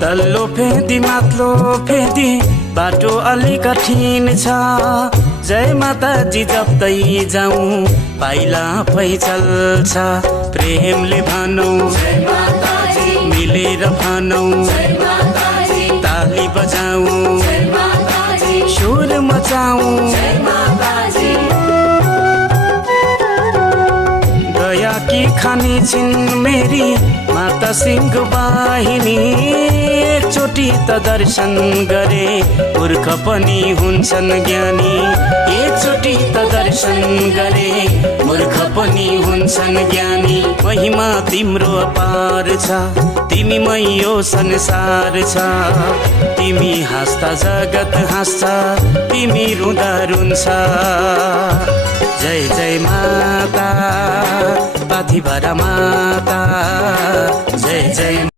तल्लो फेदी माथ्लो फेदी बाटो अलि कठिन छ। जय माताजी जप्दै जाउँ पाइला फैचल्छ। प्रेमले भनौँ मिलेर भनौँ ताली बजाउँ सुर मचाउँ। दया की खानी छिन् मेरी माता सिंह बाहिनी। एकचोटि त दर्शन गरे मूर्ख पनि हुन्छन् ज्ञानी। एकचोटि त दर्शन गरे मूर्ख पनि हुन्छन् ज्ञानी। महिमा तिम्रो अपार छ तिमीमै यो संसार छ। तिमी हाँस्दा जगत हाँस्छ तिमी रुँदा रुन्छ। जय जय माता पाथिभरा माता जय जय